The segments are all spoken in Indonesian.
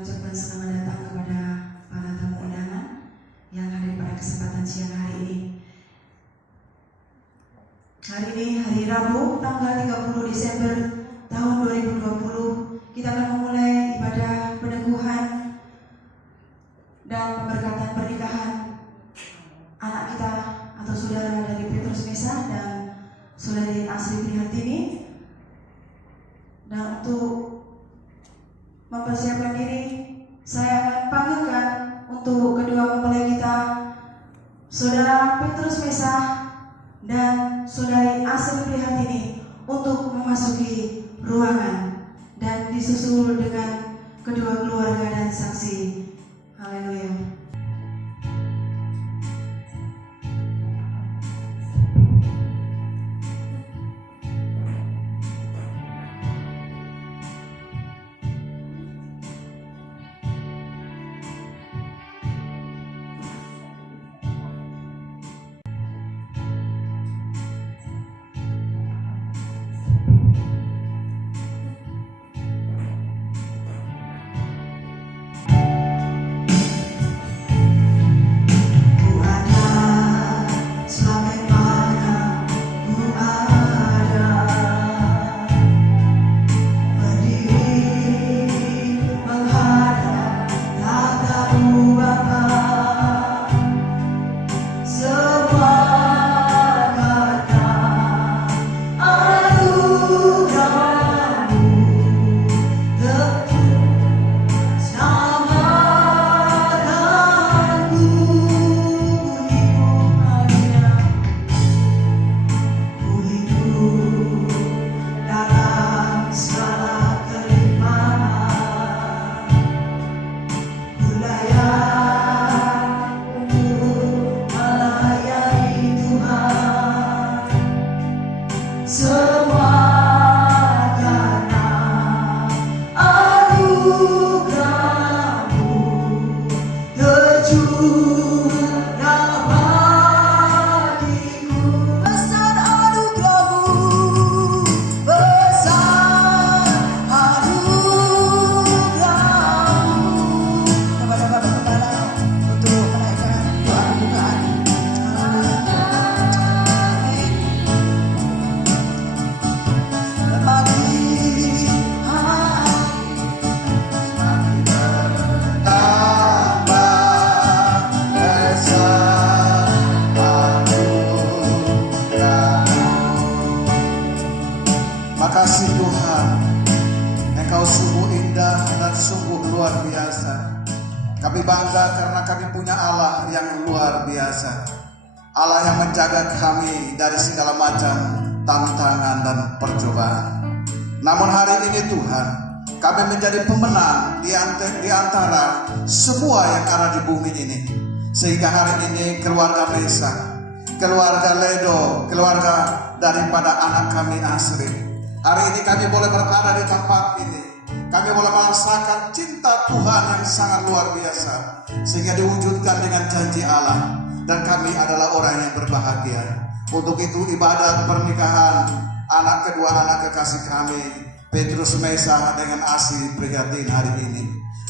mengucapkan selamat datang kepada para tamu undangan yang hadir pada kesempatan siang hari ini. Hari ini hari Rabu tanggal 30 Desember tahun 2020, kita akan memulai ibadah peneguhan dan pemberkatan pernikahan anak kita atau saudara dari Petrus Mesa dan saudari Asri Prihatini. Dan untuk mempersiapkan diri, saya akan panggilkan untuk kedua mempelai kita, saudara Petrus Mesa dan saudari Asri Prihatini, untuk memasuki ruangan dan disusul dengan kedua keluarga dan saksi. Haleluya. Makasih Tuhan, Engkau sungguh indah dan sungguh luar biasa. Kami bangga karena kami punya Allah yang luar biasa, Allah yang menjaga kami dari segala macam tantangan dan percobaan. Namun hari ini Tuhan, kami menjadi pemenang di antara semua yang ada di bumi ini. Sehingga hari ini keluarga Mesa, keluarga Ledo, keluarga daripada anak kami Asri, hari ini kami boleh berada di tempat ini. Kami boleh merasakan cinta Tuhan yang sangat luar biasa, sehingga diwujudkan dengan janji Allah. Dan kami adalah orang yang berbahagia. Untuk itu ibadat pernikahan kedua anak kekasih kami, Petrus Mesa dengan Asri Prihatini hari ini,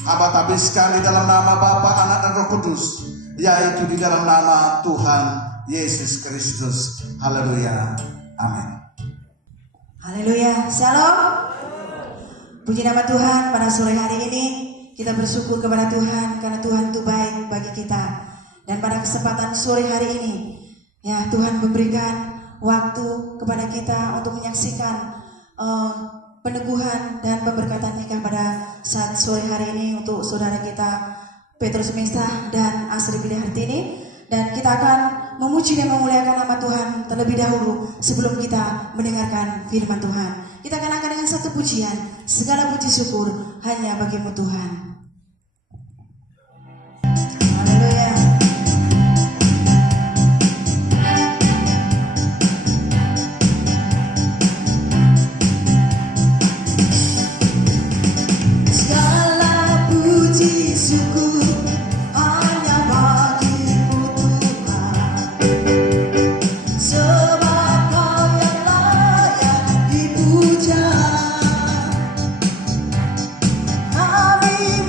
Aba tabiskan di dalam nama Bapa, Anak dan Roh Kudus, yaitu di dalam nama Tuhan Yesus Kristus. Haleluya. Amin. Haleluya, shalom. Puji nama Tuhan. Pada sore hari ini kita bersyukur kepada Tuhan karena Tuhan itu baik bagi kita. Dan pada kesempatan sore hari ini, ya, Tuhan memberikan waktu kepada kita untuk menyaksikan peneguhan dan pemberkatan nikah pada saat sore hari ini untuk saudara kita Petrus Mesa dan Asri Prihatini. Dan kita akan memuji dan memuliakan nama Tuhan terlebih dahulu sebelum kita mendengarkan firman Tuhan. Kita akan angkat dengan satu pujian, segala puji syukur hanya bagimu Tuhan. Haleluya. Segala puji syukur hanya bagimu Tuhan, sebab Kau yang layak dipuja. Kami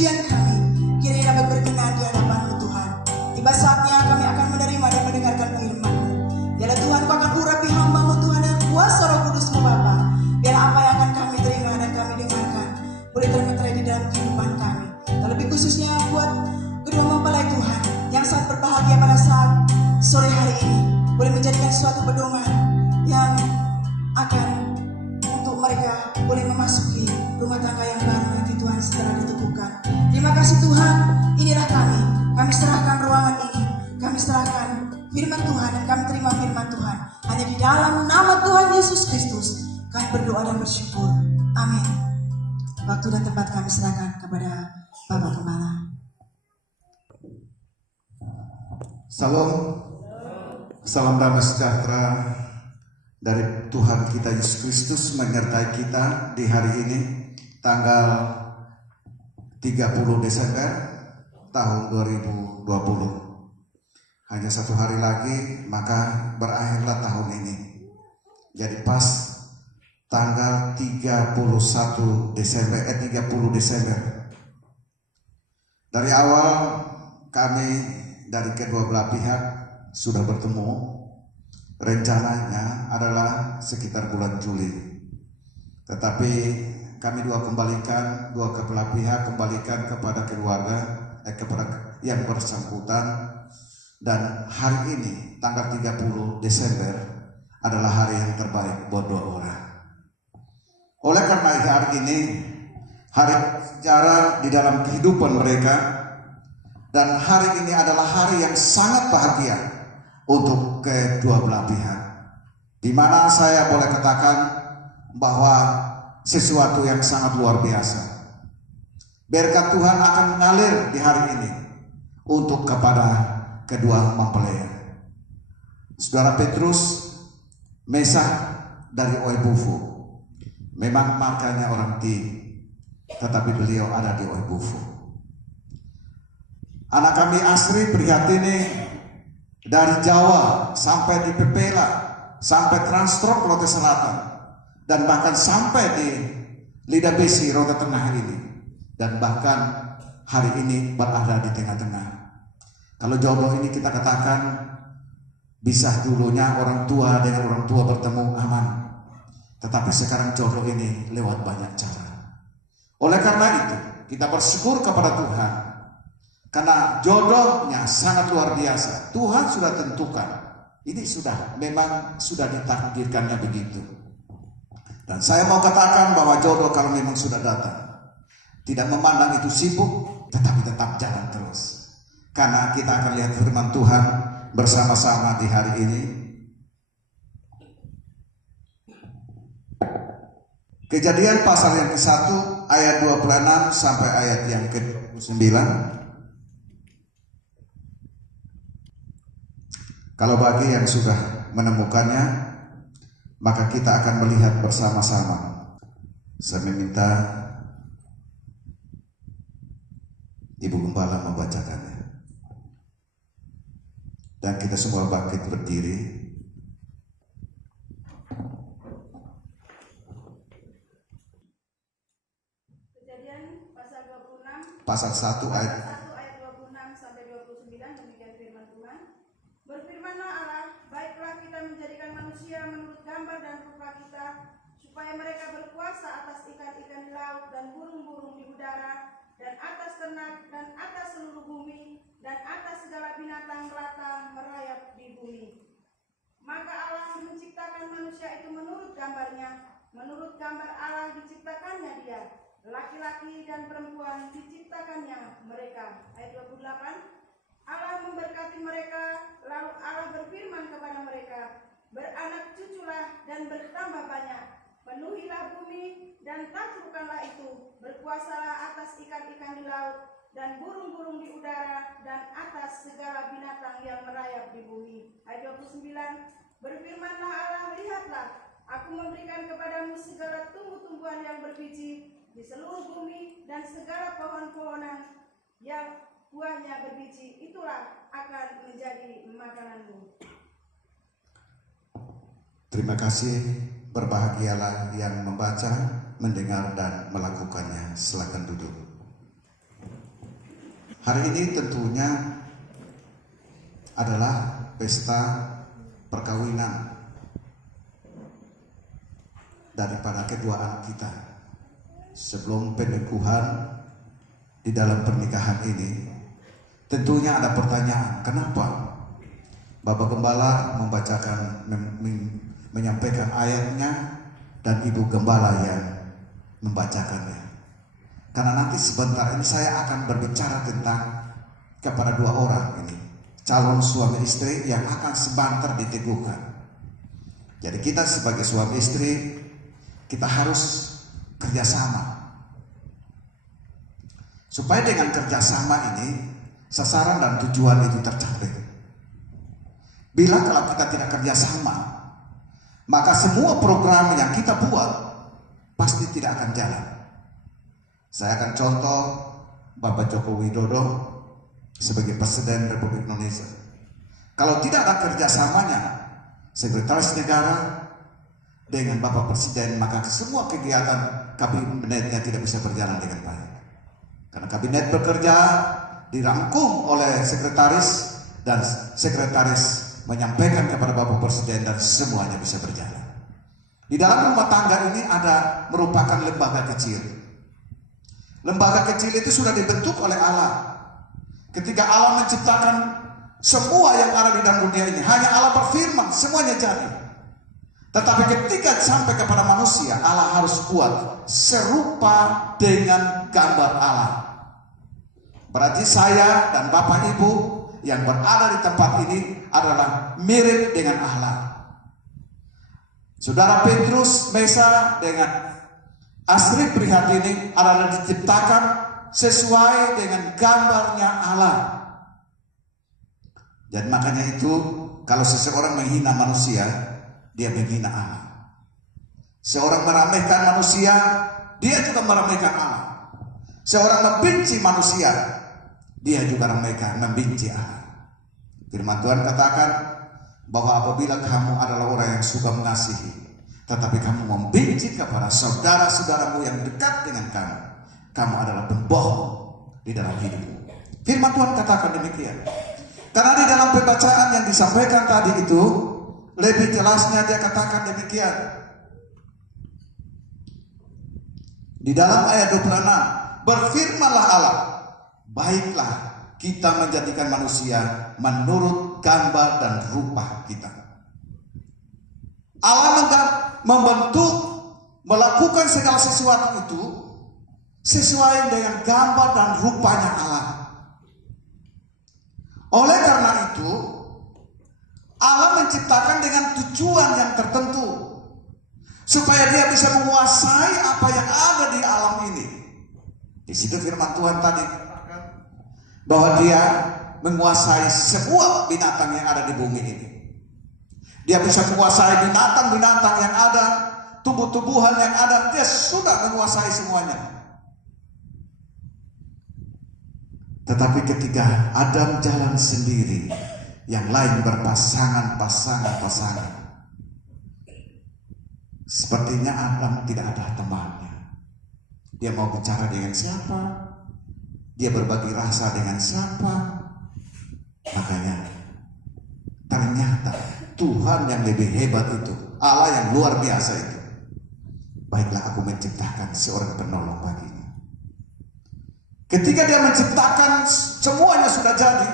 pujian kami kiranya dapat berkenan di hadapan-Mu Tuhan. Tiba saatnya kami akan menerima dan mendengarkan firman-Mu. Biarlah Tuhan Kau akan urapi hamba-Mu Tuhan dan kuasa Roh Kudus-Mu Bapa. Biarlah apa yang akan kami terima dan kami dengarkan boleh termeterai di dalam kehidupan kami. Terlebih khususnya buat kedua mempelai Tuhan yang sangat berbahagia pada saat sore hari ini boleh menjadikan suatu pedoman yang akan untuk mereka boleh memasuki rumah tangga yang baru nanti Tuhan setelah ditentukan. Terima kasih Tuhan, inilah kami serahkan ruangan ini, kami serahkan firman Tuhan dan kami terima firman Tuhan. Hanya di dalam nama Tuhan Yesus Kristus kami berdoa dan bersyukur. Amin. Waktu dan tempat kami serahkan kepada Bapak Gembala. Salam damai sejahtera dari Tuhan kita Yesus Kristus menyertai kita di hari ini tanggal 30 Desember tahun 2020. Hanya satu hari lagi maka berakhirlah tahun ini. Jadi pas tanggal 30 Desember. Dari awal kami dari kedua belah pihak sudah bertemu. Rencananya adalah sekitar bulan Juli. Tetapi kami dua belah pihak kembalikan kepada keluarga, kepada yang bersangkutan. Dan hari ini tanggal 30 Desember adalah hari yang terbaik buat dua orang. Oleh karena hari ini hari sejarah di dalam kehidupan mereka, dan hari ini adalah hari yang sangat bahagia untuk kedua belah pihak, di mana saya boleh katakan bahwa sesuatu yang sangat luar biasa. Berkat Tuhan akan mengalir di hari ini untuk kepada kedua mempelai. Saudara Petrus Meshach dari Oebufu, memang markanya orang Ti, tetapi beliau ada di Oebufu. Anak kami Asri Prihatini dari Jawa sampai di Pepela, sampai Transtrop Lote Selatan, dan bahkan sampai di Lidah Besi Rote Tengah ini, dan bahkan hari ini berada di tengah-tengah. Kalau jodoh ini kita katakan bisa dulunya orang tua dengan orang tua bertemu aman, tetapi sekarang jodoh ini lewat banyak cara. Oleh karena itu kita bersyukur kepada Tuhan, karena jodohnya sangat luar biasa. Tuhan sudah tentukan, ini memang sudah ditakdirkannya begitu. Dan saya mau katakan bahwa jodoh kalau memang sudah datang, tidak memandang itu sibuk, tetapi tetap jalan terus. Karena kita akan lihat firman Tuhan bersama-sama di hari ini. Kejadian pasal yang ke-1 ayat 26 sampai ayat yang ke-29. Kalau bagi yang sudah menemukannya, maka kita akan melihat bersama-sama. Saya meminta Ibu Gembala membacakannya. Dan kita semua bangkit berdiri. Kejadian pasal 26 Pasal 1 ayat 26 sampai 29, demikian firman Tuhan. Berfirmanlah Allah, baiklah kita menjadikan manusia menurut gambar dan rupa kita, supaya mereka berkuasa atas ikan-ikan di laut dan burung-burung di udara, dan atas ternak dan atas seluruh bumi, dan atas segala binatang melata merayap di bumi. Maka Allah menciptakan manusia itu menurut gambarnya, menurut gambar Allah diciptakannya dia, laki-laki dan perempuan diciptakannya mereka. Ayat 28, Allah memberkati mereka, lalu Allah berfirman kepada mereka, beranak cuculah dan bertambah banyak, penuhilah bumi dan taklukkanlah itu, berkuasalah atas ikan-ikan di laut dan burung-burung di udara, dan atas segala binatang yang merayap di bumi. Ayat 29, berfirmanlah Allah, lihatlah, aku memberikan kepadamu segala tumbuh-tumbuhan yang berbiji di seluruh bumi, dan segala pohon-pohonan yang buahnya berbiji, itulah akan menjadi makananmu. Terima kasih, berbahagialah yang membaca, mendengar, dan melakukannya. Silakan duduk. Hari ini tentunya adalah pesta perkawinan daripada kedua anak kita. Sebelum penikuhan di dalam pernikahan ini, tentunya ada pertanyaan, kenapa Bapak Gembala membacakan, menyampaikan ayatnya dan Ibu Gembala yang membacakannya. Karena nanti sebentar ini saya akan berbicara tentang kepada dua orang ini, calon suami istri yang akan sebentar diteguhkan. Jadi kita sebagai suami istri, kita harus kerjasama. Supaya dengan kerjasama ini, sasaran dan tujuan itu tercapai. Bila kalau kita tidak kerjasama, maka semua program yang kita buat pasti tidak akan jalan. Saya akan contoh Bapak Joko Widodo sebagai Presiden Republik Indonesia. Kalau tidak ada kerjasamanya Sekretaris Negara dengan Bapak Presiden, maka semua kegiatan kabinetnya tidak bisa berjalan dengan baik. Karena kabinet bekerja dirangkum oleh sekretaris, dan sekretaris menyampaikan kepada Bapak Presiden dan semuanya bisa berjalan. Di dalam rumah tangga ini ada merupakan lembaga kecil. Lembaga kecil itu sudah dibentuk oleh Allah. Ketika Allah menciptakan semua yang ada di dalam dunia ini, hanya Allah berfirman, semuanya jadi. Tetapi ketika sampai kepada manusia, Allah harus buat serupa dengan gambar Allah. Berarti saya dan Bapak Ibu yang berada di tempat ini adalah mirip dengan Allah. Saudara Petrus Mesa dengan Astrid Prihatini adalah diciptakan sesuai dengan gambarnya Allah. Dan makanya itu kalau seseorang menghina manusia, dia menghina Allah. Seorang meremehkan manusia, dia juga meremehkan Allah. Seorang membenci manusia, dia juga membenci Allah. Firman Tuhan katakan bahwa apabila kamu adalah orang yang suka mengasihi, tetapi kamu membenci kepada saudara-saudaramu yang dekat dengan kamu, kamu adalah pembohong di dalam hidupmu. Firman Tuhan katakan demikian. Karena di dalam pembacaan yang disampaikan tadi itu, lebih jelasnya dia katakan demikian. Di dalam ayat 26, berfirmanlah Allah, baiklah kita menjadikan manusia menurut gambar dan rupa kita. Allah membentuk, melakukan segala sesuatu itu sesuai dengan gambar dan rupanya Allah. Oleh karena itu, Allah menciptakan dengan tujuan yang tertentu, supaya dia bisa menguasai apa yang ada di alam ini. Di situ firman Tuhan tadi bahwa dia menguasai semua binatang yang ada di bumi ini. Dia bisa menguasai binatang-binatang yang ada, tumbuh-tumbuhan yang ada, dia sudah menguasai semuanya. Tetapi ketika Adam jalan sendiri, yang lain berpasangan-pasangan, sepertinya Adam tidak ada temannya. Dia mau bicara dengan siapa? Dia berbagi rasa dengan siapa? Makanya ternyata Tuhan yang lebih hebat itu, Allah yang luar biasa itu, baiklah aku menciptakan seorang penolong baginya. Ketika dia menciptakan, semuanya sudah jadi,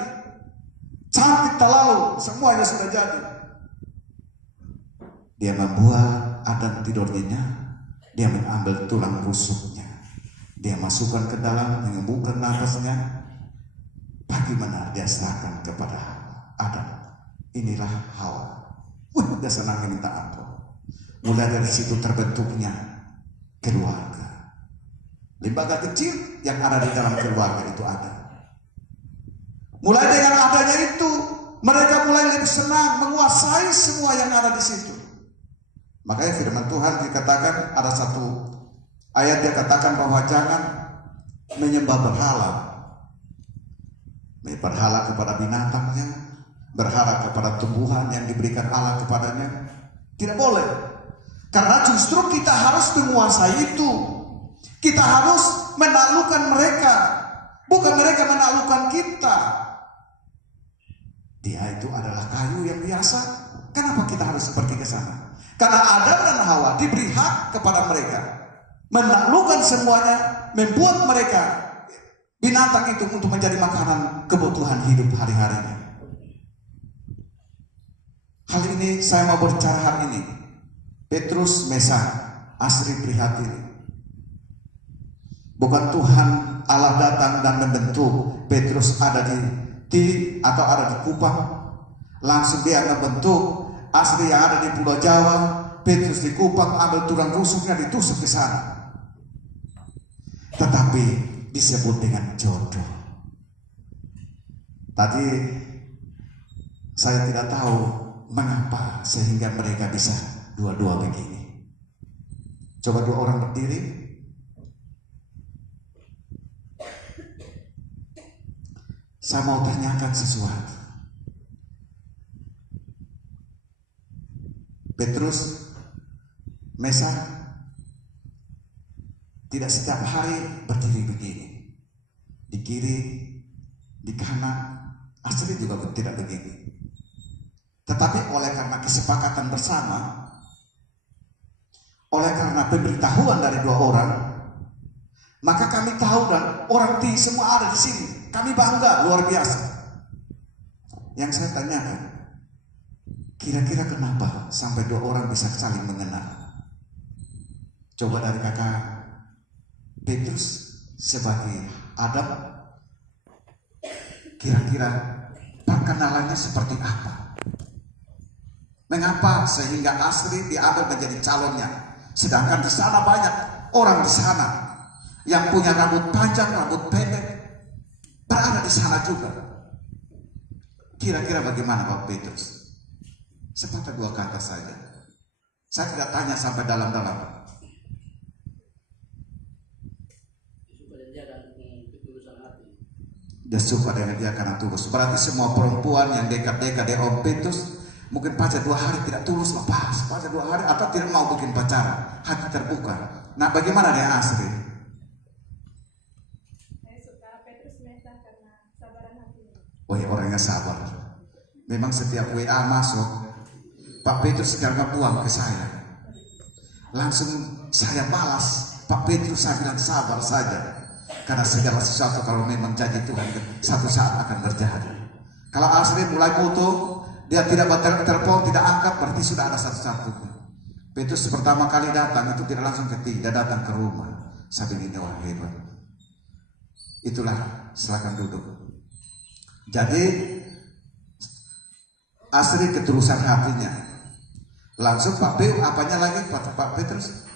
cantik terlalu, semuanya sudah jadi. Dia membuat Adam tidur nyenyak, dia mengambil tulang rusuknya, dia masukkan ke dalam, mengembungkan nafasnya. Bagaimana dia serahkan kepada Adam? Inilah Hawa. Dia senang minta ampun. Mulai dari situ terbentuknya keluarga. Lembaga kecil yang ada di dalam keluarga itu ada. Mulai dengan adanya itu, mereka mulai lebih senang menguasai semua yang ada di situ. Makanya firman Tuhan dikatakan, ada satu ayat dia katakan bahwa jangan menyembah berhala. Berhala kepada binatangnya, berhala kepada tumbuhan yang diberikan Allah kepadanya. Tidak boleh. Karena justru kita harus menguasai itu. Kita harus menaklukkan mereka. Bukan mereka menaklukkan kita. Dia itu adalah kayu yang biasa. Kenapa kita harus pergi ke sana? Karena Adam dan Hawa diberi hak kepada mereka menaklukkan semuanya, membuat mereka binatang itu untuk menjadi makanan kebutuhan hidup hari-harinya. Hal ini saya mau berbicara hari ini. Petrus mesah, Asri prihatin. Bukan Tuhan Allah datang dan membentuk Petrus ada di atau ada di Kupang. Langsung dia membentuk Asri yang ada di Pulau Jawa, Petrus di Kupang, ambil tulang rusuknya ditusuk ke sana. Tetapi disebut dengan jodoh. Tadi saya tidak tahu mengapa sehingga mereka bisa dua-dua begini. Coba dua orang berdiri. Saya mau tanyakan sesuatu. Petrus, Mesa, tidak setiap hari berdiri begini. Di kiri, di kanan, Asri juga tidak begini. Tetapi oleh karena kesepakatan bersama, oleh karena pemberitahuan dari dua orang, maka kami tahu dan orang semua ada di sini. Kami bangga luar biasa. Yang saya tanyakan, kira-kira kenapa sampai dua orang bisa saling mengenal? Coba dari kakak Petrus sebagai Adam, kira-kira perkenalannya seperti apa? Mengapa sehingga Asri diambil menjadi calonnya, sedangkan di sana banyak orang di sana yang punya rambut panjang, rambut pendek berada di sana juga. Kira-kira bagaimana Pak Petrus? Sepatah dua kata saja. Saya tidak tanya sampai dalam-dalam. Dia suka dengan dia karena tulus. Berarti semua perempuan yang dekat-dekat dia Om Petrus mungkin pacar 2 hari tidak tulus, lepas pacar 2 hari atau tidak mau bikin pacaran, hati terbuka. Nah, bagaimana dia Asri? Saya suka Petrus Mesa karena sabaran hatinya. Oh ya, orangnya sabar. Memang setiap WA masuk, Pak Petrus sekarang buang ke saya. Langsung saya balas, Pak Petrus saya bilang sabar saja. Karena segala sesuatu kalau memang janji Tuhan satu saat akan terjadi. Kalau Asri mulai butuh, dia tidak telepon, tidak angkat, berarti sudah ada satu-satu. Petrus pertama kali datang itu tidak langsung dia datang ke rumah. Saya bilang ini orang hebat. Itulah, silakan duduk. Jadi Asri ketulusan hatinya. Langsung Pak apanya lagi Pak Petrus?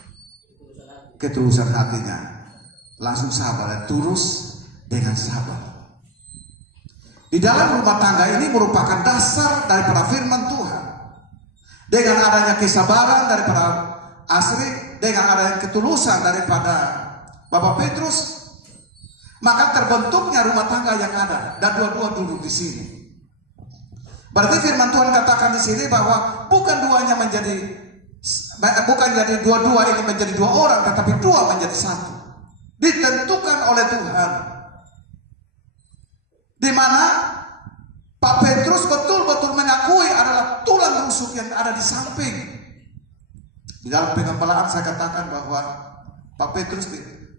Ketulusan hatinya. Langsung sabar, tulus dengan sabar. Di dalam rumah tangga ini merupakan dasar daripada firman Tuhan. Dengan adanya kesabaran daripada Asri, dengan adanya ketulusan daripada Bapak Petrus, maka terbentuknya rumah tangga yang ada dan dua-dua duduk di sini. Berarti firman Tuhan katakan di sini bahwa bukan jadi dua-dua ini menjadi 2 orang, tetapi 2 menjadi 1. Ditentukan oleh Tuhan, di mana Pak Petrus betul-betul mengakui adalah tulang rusuk yang ada di samping. Di dalam pengembalaan saya katakan bahwa Pak Petrus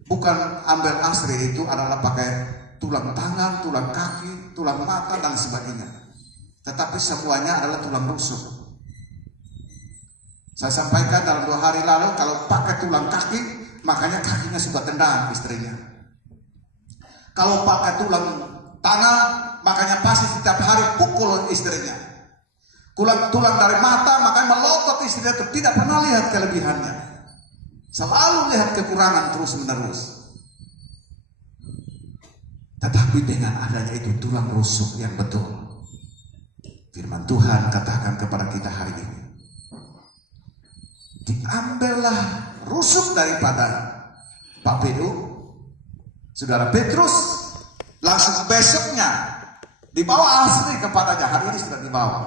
bukan ambil Asri itu adalah pakai tulang tangan, tulang kaki, tulang mata dan sebagainya, tetapi semuanya adalah tulang rusuk. Saya sampaikan dalam 2 hari lalu, kalau pakai tulang kaki, makanya kakinya suka tendang istrinya. Kalau pakai tulang tangan, makanya pasti setiap hari pukul istrinya. Tulang dari mata, makanya melotot istrinya, tidak pernah lihat kelebihannya. Selalu lihat kekurangan terus menerus. Tetapi dengan adanya itu tulang rusuk yang betul, firman Tuhan katakan kepada kita hari ini, diambillah rusuk daripada Pak Pedu, saudara Petrus, langsung besoknya dibawa Asri kepadanya. Hari ini sudah dibawa.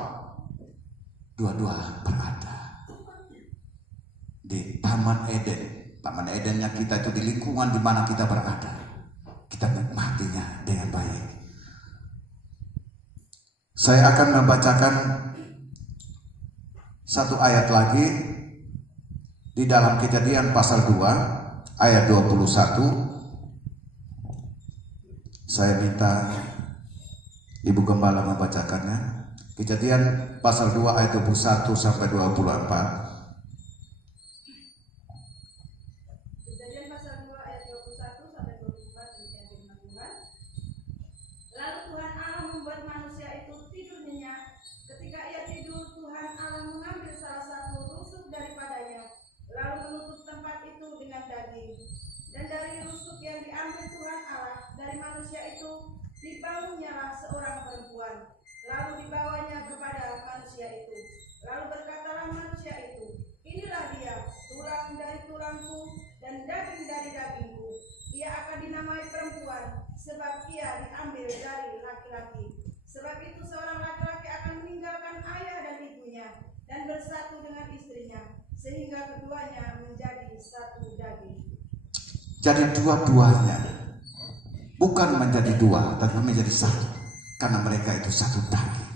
Dua-dua berada di Taman Eden. Taman Edennya kita itu di lingkungan di mana kita berada. Kita nikmatinya. Saya akan membacakan satu ayat lagi di dalam Kejadian pasal 2 ayat 21. Saya minta Ibu Gembala membacakannya. Kejadian pasal 2 ayat 21 sampai 24. Kejadian pasal 2 ayat 21 sampai 24, demikian firman Tuhan. Lalu Tuhan Allah membuat manusia itu tidur nyenyak. Ketika ia tidur, Tuhan Allah mengambil salah satu rusuk daripadanya, lalu menutup tempat itu dengan daging. Dan dari rusuk yang diambil Tuhan Allah dari manusia itu, dibangunnyalah seorang perempuan, lalu dibawanya kepada manusia itu. Lalu berkatalah manusia itu, inilah dia, tulang dari tulangku dan daging dari dagingku. Ia akan dinamai perempuan, sebab ia diambil dari laki-laki. Sebab itu seorang laki-laki akan meninggalkan ayah dan ibunya dan bersatu dengan istrinya, sehingga keduanya menjadi satu daging. Jadi dua-duanya bukan menjadi dua, tapi menjadi satu, karena mereka itu satu daging.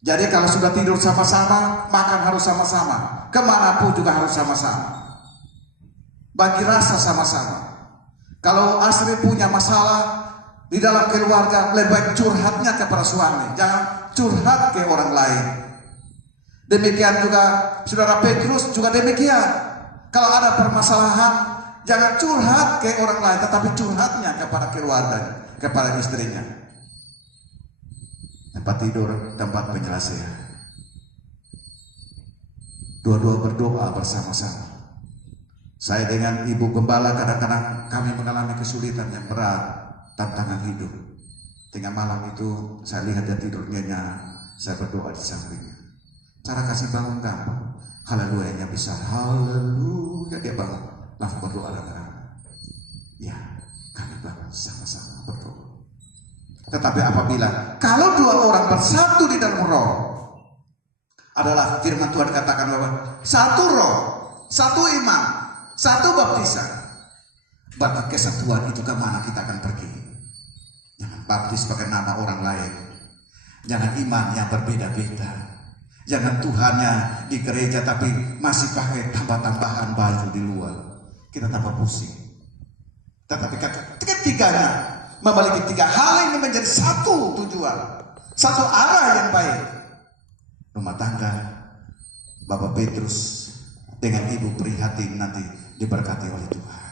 Jadi kalau sudah tidur sama-sama, makan harus sama-sama, kemanapun juga harus sama-sama, bagi rasa sama-sama. Kalau Asri punya masalah di dalam keluarga, lebih baik curhatnya kepada suami, jangan curhat ke orang lain. Demikian juga saudara Petrus juga demikian. Kalau ada permasalahan, jangan curhat ke orang lain, tetapi curhatnya kepada keluarga, kepada istrinya. Tempat tidur, tempat penyelesaian. Dua-dua berdoa bersama-sama. Saya dengan Ibu Gembala kadang-kadang kami mengalami kesulitan yang berat, tantangan hidup. Tengah malam itu saya lihat dia tidur nyenyak, saya berdoa di sampingnya. Cara kasih bangun gampang. Haleluya-nya besar. Haleluya, dia bangun. Langsung berdoa dengan ya, kami bangun sama-sama berdoa. Tetapi apabila kalau dua orang bersatu di dalam roh, adalah firman Tuhan katakan bahwa satu roh, satu iman, satu baptisan. Berarti kesatuan itu kemana kita akan pergi? Jangan baptis pakai nama orang lain, jangan iman yang berbeda-beda, jangan Tuhannya di gereja tapi masih pakai tambah-tambahan baju di luar. Kita tambah pusing. Tetapi ketiganya memiliki tiga hal ini menjadi satu tujuan, satu arah yang baik. Rumah tangga Bapak Petrus dengan Ibu Prihatin nanti diberkati oleh Tuhan.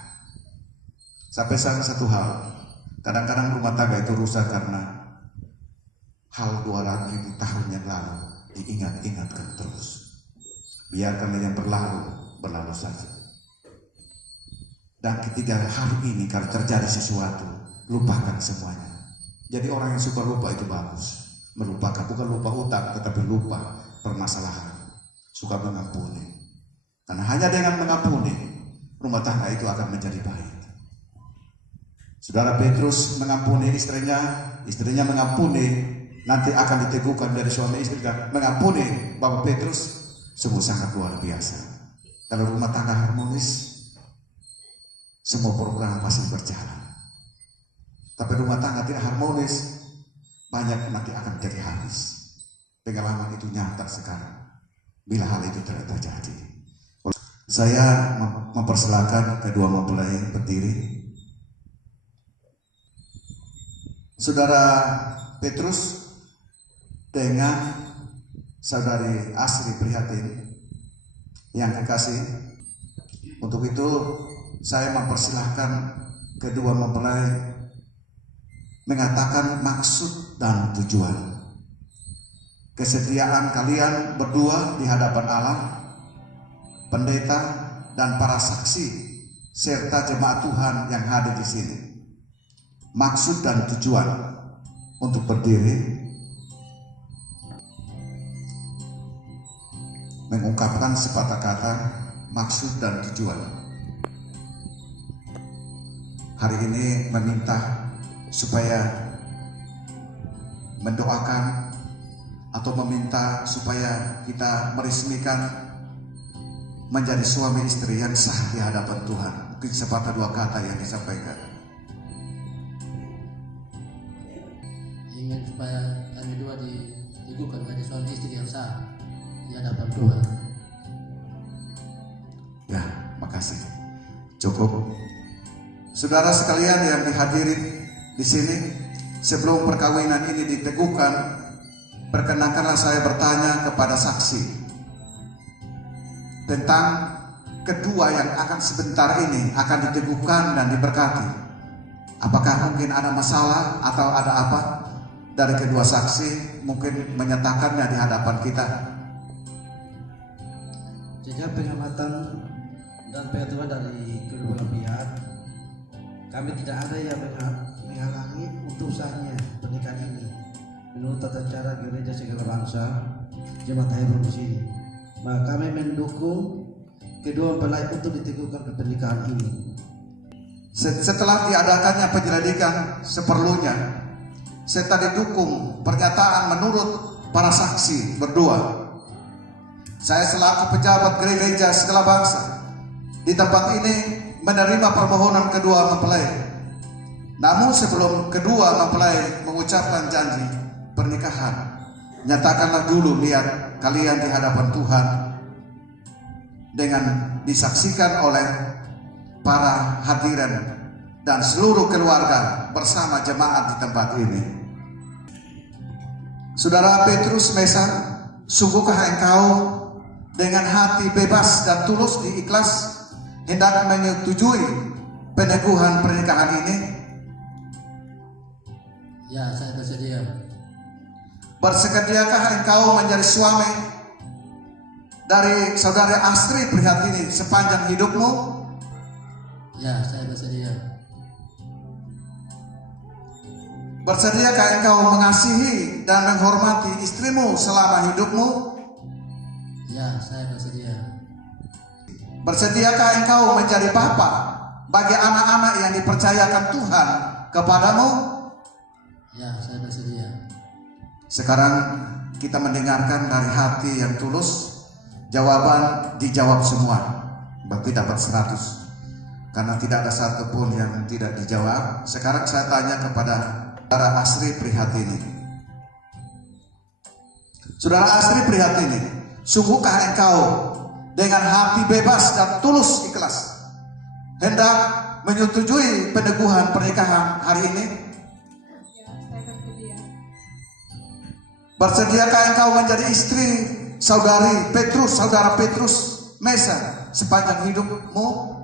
Sampai satu hal, kadang-kadang rumah tangga itu rusak karena hal 200.000 tahun yang lalu diingat-ingatkan terus. Biarkan yang berlalu saja. Dan ketiga hari ini kalau terjadi sesuatu, lupakan semuanya. Jadi orang yang suka lupa itu bagus. Melupakan, bukan lupa utang, tetapi lupa permasalahan. Suka mengampuni. Karena hanya dengan mengampuni, rumah tangga itu akan menjadi baik. Saudara Petrus mengampuni istrinya, istrinya mengampuni, nanti akan diteguhkan dari suami istri. Mengampuni Bapak Petrus, sungguh sangat luar biasa. Kalau rumah tangga harmonis, semua program pasti berjalan. Tapi rumah tangga tidak harmonis, banyak nanti akan jadi habis. Pengalaman itu nyata sekarang. Bila hal itu tidak terjadi, saya mempersilakan kedua mempelai berdiri. Saudara Petrus dengan saudari Asri Prihatin yang kekasih, untuk itu saya mempersilahkan kedua mempelai mengatakan maksud dan tujuan kesetiaan kalian berdua di hadapan Allah, pendeta dan para saksi serta jemaat Tuhan yang hadir di sini. Maksud dan tujuan untuk berdiri mengungkapkan sepatah kata maksud dan tujuan. Hari ini meminta supaya mendoakan atau meminta supaya kita meresmikan menjadi suami istri yang sah di hadapan Tuhan. Mungkin sepatah dua kata yang disampaikan. Ingin supaya kami dua diteguhkan menjadi suami istri yang sah di hadapan Tuhan. Ya, makasih. Cukup. Saudara sekalian yang dihadiri di sini, sebelum perkawinan ini diteguhkan, perkenankanlah saya bertanya kepada saksi tentang kedua yang akan sebentar ini akan diteguhkan dan diberkati. Apakah mungkin ada masalah atau ada apa dari kedua saksi mungkin menyatakannya di hadapan kita? Sejak pengamatan dan pengetahuan dari kedua belah pihak, kami tidak ada yang menghalangi untuk sahnya pernikahan ini menurut tata cara gereja segala bangsa Jemaat Hebron di sini. Maka kami mendukung kedua mempelai untuk diteguhkan ke pernikahan ini. Setelah diadakannya penyelidikan seperlunya, serta didukung pernyataan menurut para saksi berdua, saya selaku pejabat gereja segala bangsa di tempat ini menerima permohonan kedua mempelai. Namun sebelum kedua mempelai mengucapkan janji pernikahan, nyatakanlah dulu niat kalian di hadapan Tuhan dengan disaksikan oleh para hadirin dan seluruh keluarga bersama jemaat di tempat ini. Saudara Petrus Mesa, sungguhkah engkau dengan hati bebas dan tulus diikhlas hendak menyetujui peneguhan pernikahan ini? Ya, saya bersedia. Bersediakah engkau menjadi suami dari saudari Astri Prihatini sepanjang hidupmu? Ya, saya bersedia. Bersediakah engkau mengasihi dan menghormati istrimu selama hidupmu? Ya, saya bersedia. Bersediakah engkau menjadi bapa bagi anak-anak yang dipercayakan Tuhan kepadamu? Ya, saya bersedia. Sekarang kita mendengarkan dari hati yang tulus. Jawaban dijawab semua, berarti dapat 100. Karena tidak ada satu pun yang tidak dijawab. Sekarang saya tanya kepada saudara Astri Prihatini. Saudara Astri Prihatini, sungguhkah engkau dengan hati bebas dan tulus ikhlas hendak menyetujui peneguhan pernikahan hari ini? Ya, saya bersedia. Bersediakah engkau menjadi istri saudara Petrus Mesa sepanjang hidupmu?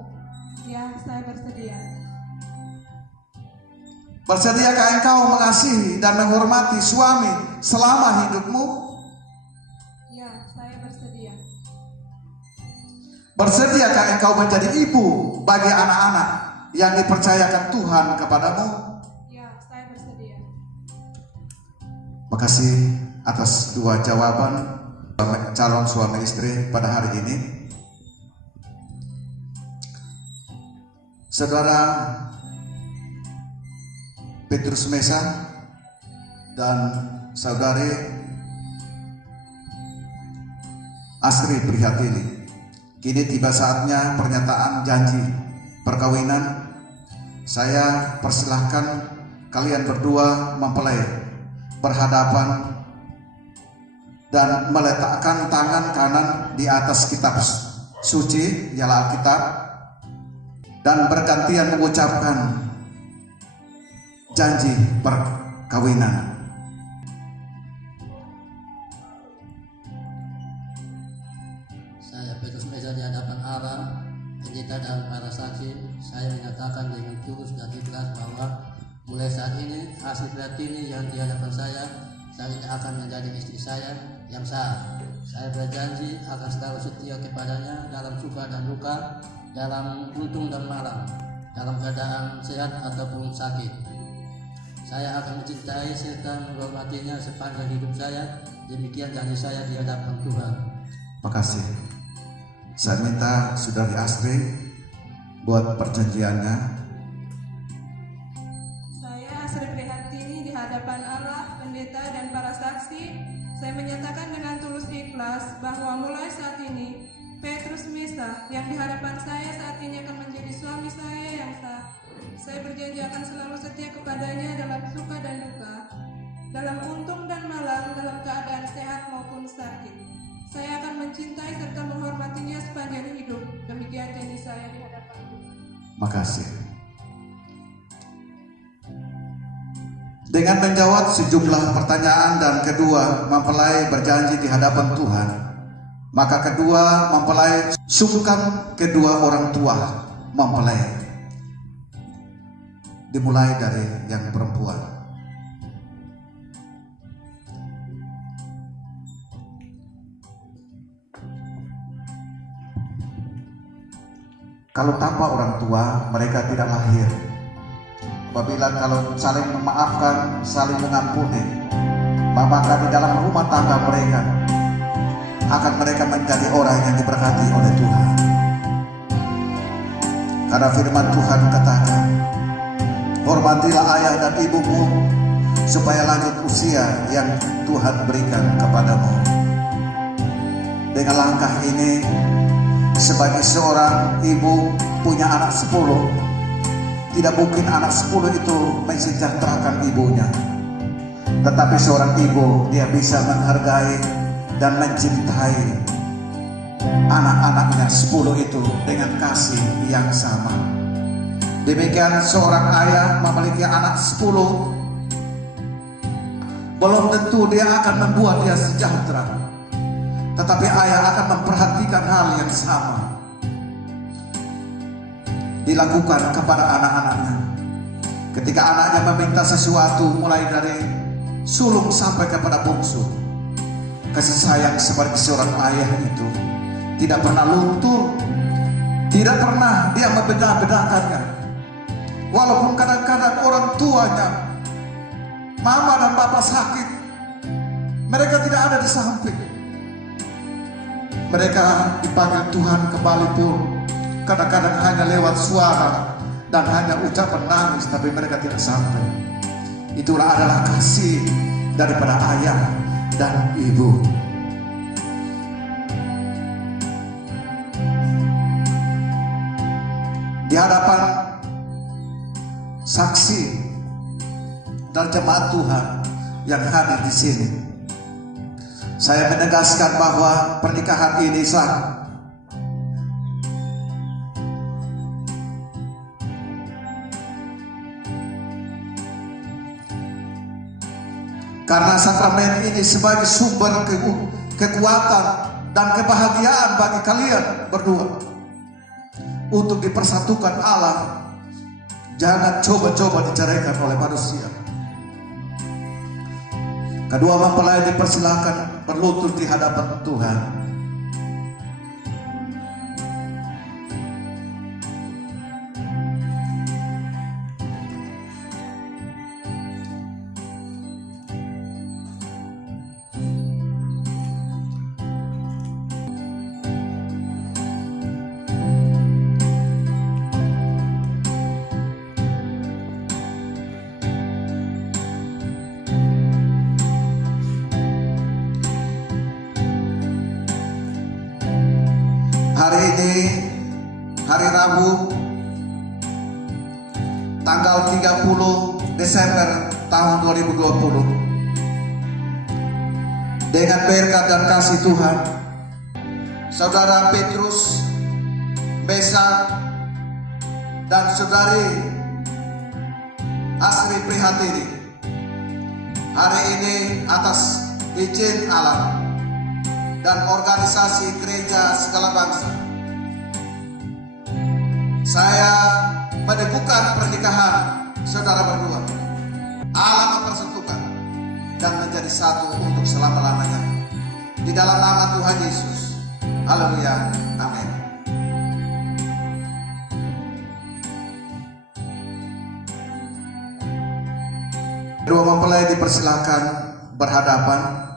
Ya, saya bersedia. Bersediakah engkau mengasihi dan menghormati suami selama hidupmu? Ya, saya bersedia. Bersediakah engkau menjadi ibu bagi anak-anak yang dipercayakan Tuhan kepadamu? Ya, saya bersedia. Makasih atas dua jawaban calon suami istri pada hari ini. Saudara Petrus Mesa dan saudari Astri Prihatini, kini tiba saatnya pernyataan janji perkawinan. Saya persilahkan kalian berdua mempelai berhadapan dan meletakkan tangan kanan di atas kitab suci, ialah Alkitab, dan bergantian mengucapkan janji perkawinan. Saya Petrus Mesa di hadapan Allah, pendeta dan para saksi, saya menyatakan dengan tulus dan ikhlas bahwa mulai saat ini Astri Prihatini yang di hadapan saya saat ini akan menjadi istri saya yang sah. Saya berjanji akan selalu setia kepadanya dalam suka dan duka, dalam untung dan malam, dalam keadaan sehat ataupun sakit. Saya akan mencintai serta menghormatinya sepanjang hidup saya. Demikian janji saya di hadapan Tuhan. Makasih. Saya minta saudari Astri buat perjanjiannya. Saya Astri Prihatini di hadapan Allah, pendeta dan para saksi, saya menyatakan dengan tulus ikhlas bahwa mulai saat ini Petrus Mesa yang di hadapan saya saat ini akan menjadi suami saya yang sah. Saya berjanji akan selalu setia kepadanya dalam suka dan duka, dalam untung dan malam, Makasih. Dengan menjawab sejumlah pertanyaan dan kedua mempelai berjanji di hadapan Tuhan, maka kedua mempelai sungkan kedua orang tua mempelai. Dimulai dari yang perempuan. Kalau tanpa orang tua, mereka tidak lahir. Apabila kalau saling memaafkan, saling mengampuni, maka di dalam rumah tangga mereka akan mereka menjadi orang yang diberkati oleh Tuhan. Karena firman Tuhan katakan, hormatilah ayah dan ibumu supaya lanjut usia yang Tuhan berikan kepadamu. Dengan langkah ini, sebagai seorang ibu punya anak 10, tidak mungkin anak 10 itu mensejahterakan ibunya. Tetapi seorang ibu, dia bisa menghargai dan mencintai anak-anaknya 10 itu dengan kasih yang sama. Demikian seorang ayah memiliki anak 10, belum tentu dia akan membuat dia sejahtera. Tetapi ayah akan memperhatikan hal yang sama dilakukan kepada anak-anaknya. Ketika anaknya meminta sesuatu, mulai dari sulung sampai kepada bungsu, kasih sayang sebagai seorang ayah itu tidak pernah luntur, tidak pernah dia membeda-bedakannya. Walaupun kadang-kadang orang tuanya, mama dan bapak sakit, mereka tidak ada di samping. Mereka dipanggil Tuhan kembali pun kadang-kadang hanya lewat suara dan hanya ucapan nangis, tapi mereka tidak sampai. Itulah adalah kasih daripada ayah dan ibu. Di hadapan saksi dan jemaat Tuhan yang hadir di sini, saya menegaskan bahwa pernikahan ini sah. Karena sakramen ini sebagai sumber kekuatan dan kebahagiaan bagi kalian berdua. Untuk dipersatukan Allah, jangan coba-coba diceraikan oleh manusia. Kedua mempelai dipersilakan berlutut di hadapan Tuhan. Hari ini, hari Rabu, tanggal 30 Desember tahun 2020. Dengan berkat dan kasih Tuhan, Saudara Petrus Mesa dan Saudari Asri Prihatini, hari ini atas izin Allah dan organisasi gereja segala bangsa, saya meneguhkan pernikahan saudara berdua. Allah mempersatukan dan menjadi satu untuk selama-lamanya. Di dalam nama Tuhan Yesus. Haleluya. Amin. Kedua mempelai dipersilakan berhadapan.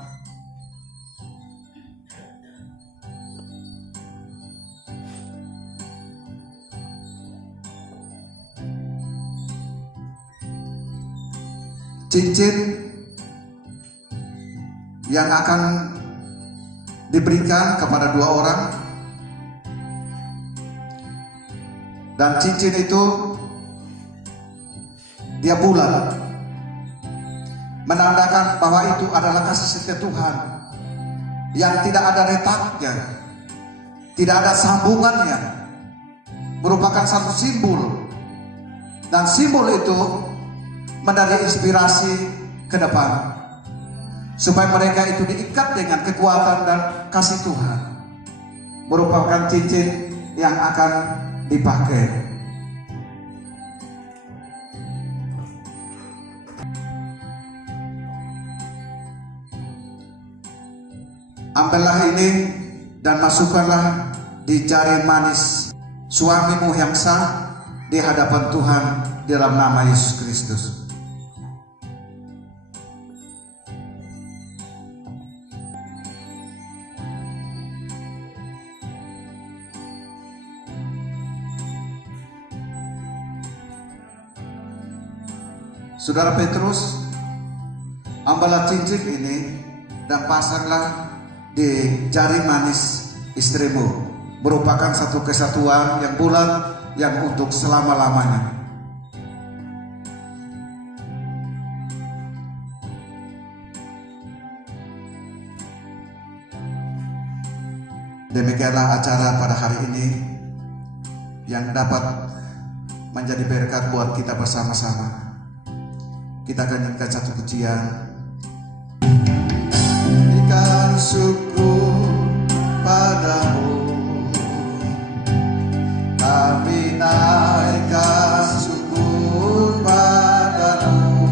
Cincin yang akan diberikan kepada dua orang, dan cincin itu dia bulat, menandakan bahwa itu adalah kasih setia Tuhan yang tidak ada retaknya, tidak ada sambungannya, merupakan satu simbol, dan simbol itu menjadi inspirasi ke depan supaya mereka itu diikat dengan kekuatan dan kasih Tuhan, merupakan cincin yang akan dipakai. Ambillah ini dan masukkanlah di jari manis suamimu yang sah di hadapan Tuhan dalam nama Yesus Kristus. Saudara Petrus, ambillah cincin ini dan pasanglah di jari manis istrimu, merupakan satu kesatuan yang bulat yang untuk selama-lamanya. Demikianlah acara pada hari ini yang dapat menjadi berkat buat kita bersama-sama. Kita akan nyanyikan satu pujian. Berikan syukur padamu, kami naikkan syukur padamu.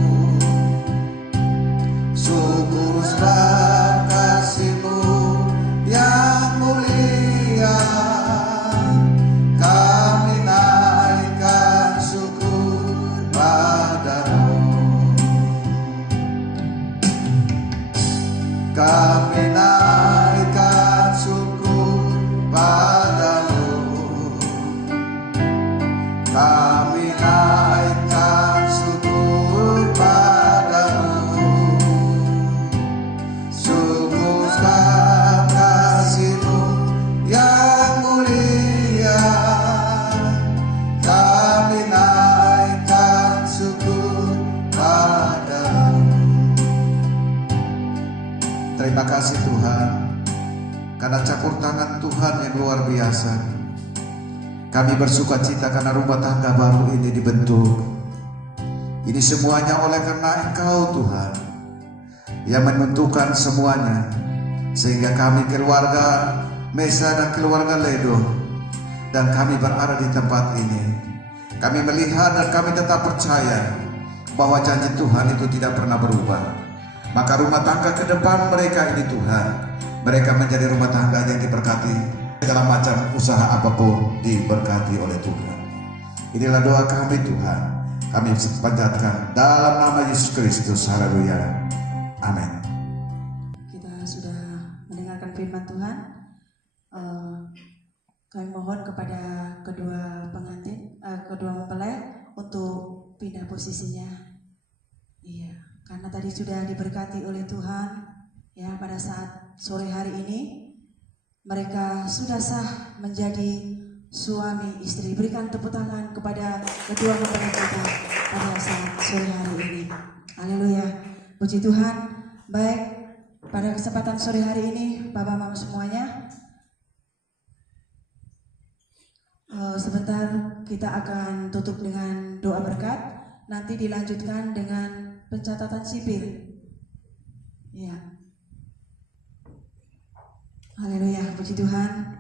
Syukur sebab kasih-Mu yang mulia, kami naikkan syukur padamu. Kami naikkan syukur padamu, kami naikkan syukur padamu. Syukur sebab kasih-Mu yang mulia, kami naikkan syukur padamu. Terima kasih Tuhan, karena campur tangan Tuhan yang luar biasa. Kami bersuka cita karena rumah tangga baru ini dibentuk. Ini semuanya oleh karena Engkau Tuhan yang menentukan semuanya, sehingga kami keluarga Mesa dan keluarga Ledo dan kami berada di tempat ini. Kami melihat dan kami tetap percaya bahwa janji Tuhan itu tidak pernah berubah. Maka rumah tangga ke depan mereka ini Tuhan, mereka menjadi rumah tangga yang diberkati, segala macam usaha apapun diberkati oleh Tuhan. Inilah doa kami Tuhan, kami panjatkan dalam nama Yesus Kristus. Haleluya, amin. Kita sudah mendengarkan firman Tuhan. Kami mohon kepada kedua pengantin, kedua mempelai untuk pindah posisinya. Iya, karena tadi sudah diberkati oleh Tuhan. Ya, pada saat sore hari ini mereka sudah sah menjadi suami istri. Berikan tepuk tangan kepada kedua mempelai kita pada saat sore hari ini. Haleluya, puji Tuhan. Baik, pada kesempatan sore hari ini Bapak Mama semuanya, sebentar kita akan tutup dengan doa berkat, nanti dilanjutkan dengan pencatatan sipil. Ya. Haleluya, puji Tuhan.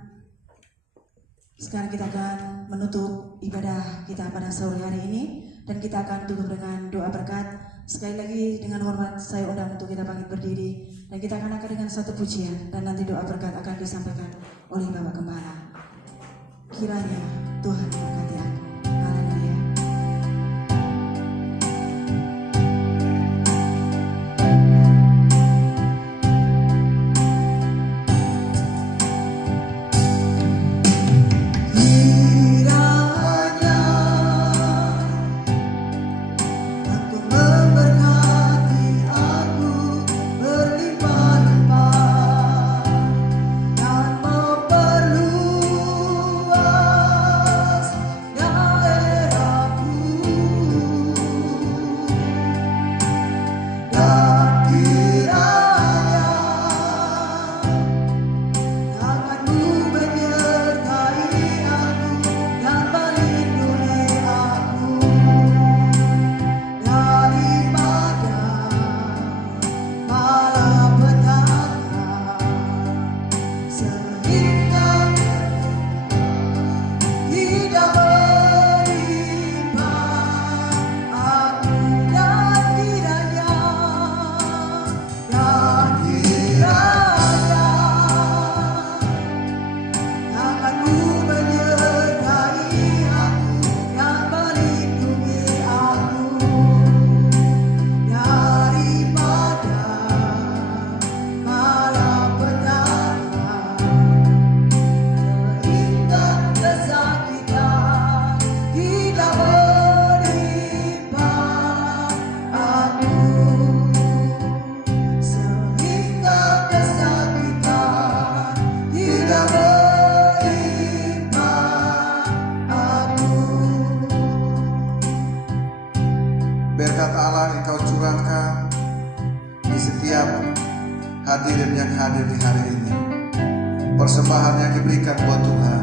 Sekarang kita akan menutup ibadah kita pada sore hari ini dan kita akan tutup dengan doa berkat. Sekali lagi dengan hormat saya undang untuk kita bangkit berdiri dan kita akan angkat dengan satu pujian dan nanti doa berkat akan disampaikan oleh Bapak Gembala. Kiranya Tuhan memberkati aku. Haleluya. Dan memperluas berkat Allah Engkau curahkan di setiap hadirin yang hadir di hari ini, persembahan yang diberikan buat Tuhan,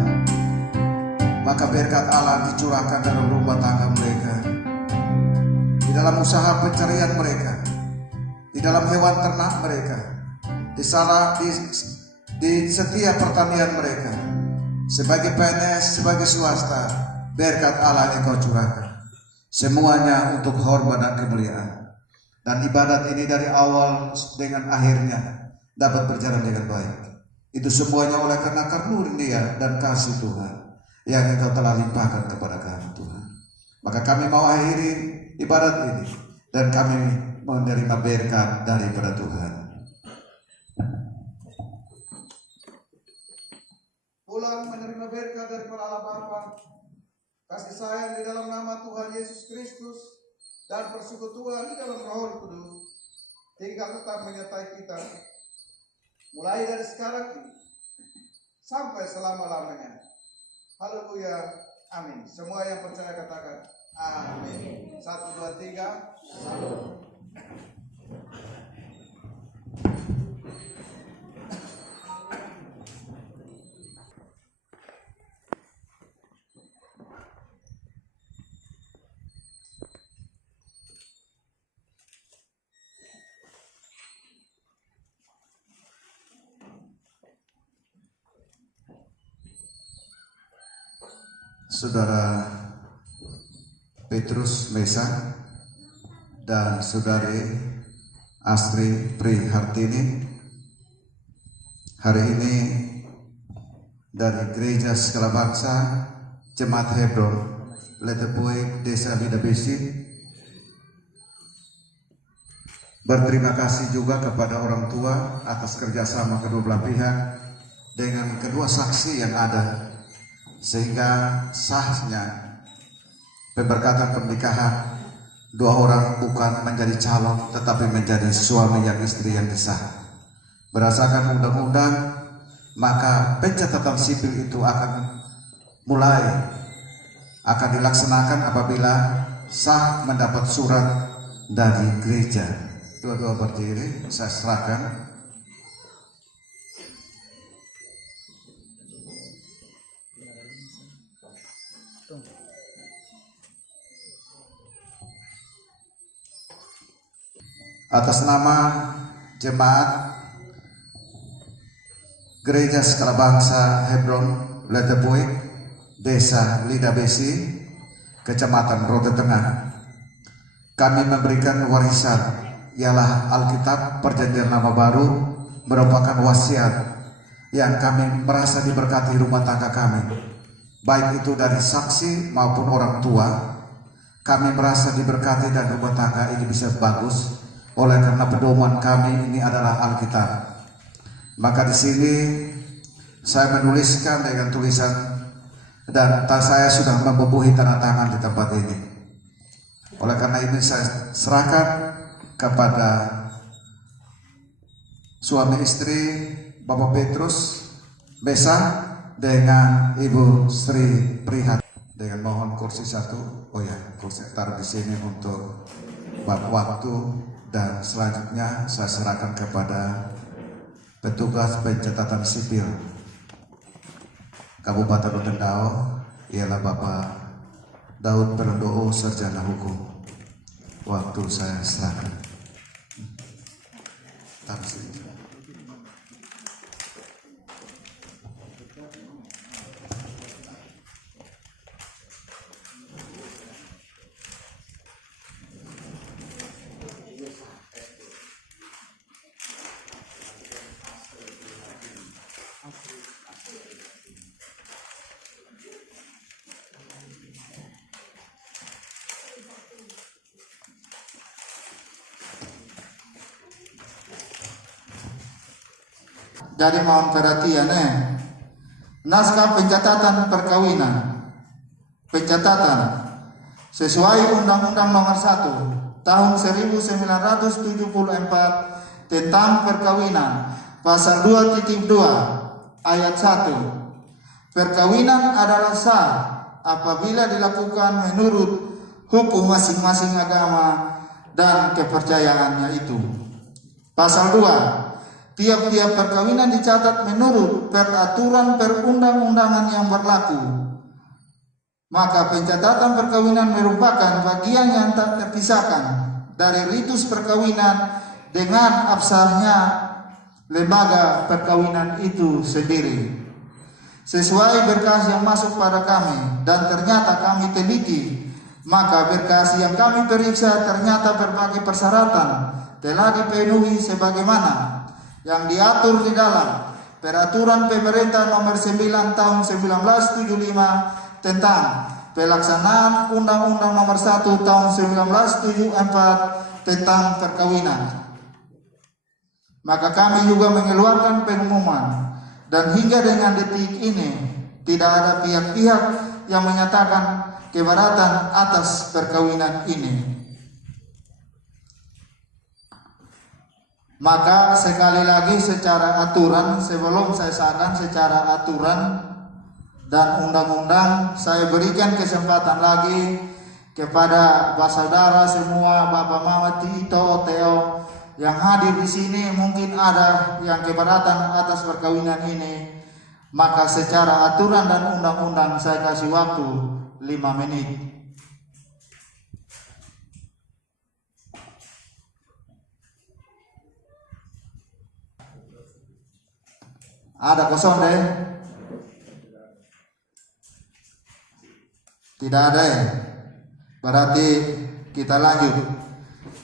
maka berkat Allah dicurahkan dalam rumah tangga mereka, di dalam usaha pencarian mereka, di dalam hewan ternak mereka, di setiap pertanian mereka, sebagai PNS, sebagai swasta, berkat Allah Engkau curahkan. Semuanya untuk hormat dan kemuliaan. Dan ibadat ini dari awal dengan akhirnya dapat berjalan dengan baik. Itu semuanya oleh karena karunia dan kasih Tuhan yang Engkau telah limpahkan kepada kami, Tuhan. Maka kami mau akhiri ibadat ini dan kami menerima berkat daripada Tuhan. Pulang menerima berkat daripada Allah Bapa, kasih sayang di dalam nama Tuhan Yesus Kristus, dan persekutuan di dalam Roh Kudus tinggal tetap menyertai kita mulai dari sekarang ini sampai selama-lamanya. Haleluya, amin. Semua yang percaya katakan amin. 1, 2, 3. Salam. Saudara Petrus Mesa dan Saudari Astri Prihartini hari ini dari Gereja Segala Bangsa Jemaat Hebron Letepuik Desa Lidabesi berterima kasih juga kepada orang tua atas kerjasama kedua belah pihak dengan kedua saksi yang ada, sehingga sahnya pemberkatan pernikahan dua orang bukan menjadi calon tetapi menjadi suami yang istri yang sah. Berdasarkan undang-undang, maka pencatatan sipil itu akan dilaksanakan apabila sah mendapat surat dari gereja. Dua-dua berdiri, saya serahkan. Atas nama Jemaat Gereja Skala Bangsa Hebron Letepuik Desa Lidabesi Kecamatan Rote Tengah, kami memberikan warisan ialah Alkitab Perjanjian Lama Baru, merupakan wasiat yang kami merasa diberkati rumah tangga kami, baik itu dari saksi maupun orang tua. Kami merasa diberkati dan rumah tangga ini bisa bagus oleh karena pedoman kami ini adalah Alkitab. Maka di sini saya menuliskan dengan tulisan dan saya sudah membubuhi tanda tangan di tempat ini. Oleh karena ini saya serahkan kepada suami istri Bapak Petrus Mesa dengan Ibu Sri Prihat. Dengan mohon kursi satu, kursi taruh di sini untuk waktu. Dan selanjutnya saya serahkan kepada petugas pencatatan sipil Kabupaten Rotendao, ialah Bapak Daud Perondoo, Sarjana Hukum. Waktu saya serahkan. Taruh sini. Jadi mohon perhatian naskah pencatatan perkawinan. Pencatatan sesuai Undang-Undang Nomor 1 Tahun 1974 tentang perkawinan, Pasal 2.2 Ayat 1. Perkawinan adalah sah apabila dilakukan menurut hukum masing-masing agama dan kepercayaannya itu. Pasal 2, tiap-tiap perkawinan dicatat menurut peraturan perundang-undangan yang berlaku. Maka pencatatan perkawinan merupakan bagian yang tak terpisahkan dari ritus perkawinan dengan absahnya lembaga perkawinan itu sendiri. Sesuai berkas yang masuk pada kami dan ternyata kami teliti, maka berkas yang kami periksa ternyata berbagai persyaratan telah dipenuhi sebagaimana yang diatur di dalam Peraturan Pemerintah Nomor 9 Tahun 1975 tentang pelaksanaan Undang-Undang Nomor 1 Tahun 1974 tentang perkawinan. Maka kami juga mengeluarkan pengumuman, dan hingga dengan detik ini tidak ada pihak-pihak yang menyatakan keberatan atas perkawinan ini. Maka sekali lagi secara aturan, sebelum saya sahkan secara aturan dan undang-undang, saya berikan kesempatan lagi kepada saudara semua, Bapak Mama, Tito, Teo yang hadir di sini, mungkin ada yang keberatan atas perkawinan ini, maka secara aturan dan undang-undang saya kasih waktu 5 menit. Ada kosong deh? Tidak ada ya? Berarti kita lanjut.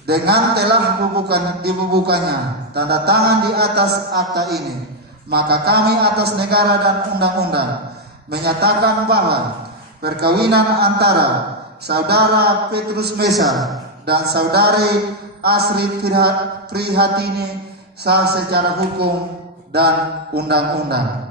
Dengan telah dibubukkannya tanda tangan di atas akta ini, maka kami atas negara dan undang-undang menyatakan bahwa perkawinan antara Saudara Petrus Mesa dan Saudari Astrid Prihatini sah secara hukum dan undang-undang.